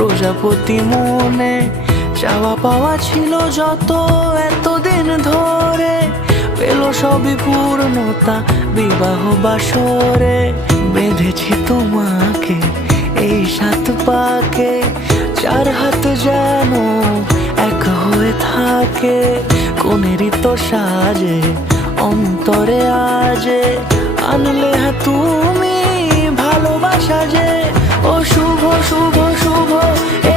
প্রজাপতি মনে চাওয়া পাওয়া ছিল যত এতদিন ধরে, পেল সবই পূর্ণতা বিবাহ বাসরে। বেঁধেছি তোমাকে এই 7 পাকে, 4 হাত যেন এক হয়ে থাকে। কোনেরই তো সাজে অন্তরে আজে আনলে তুমি ভালোবাসা যে। ও শুভ শুভ শুভ এ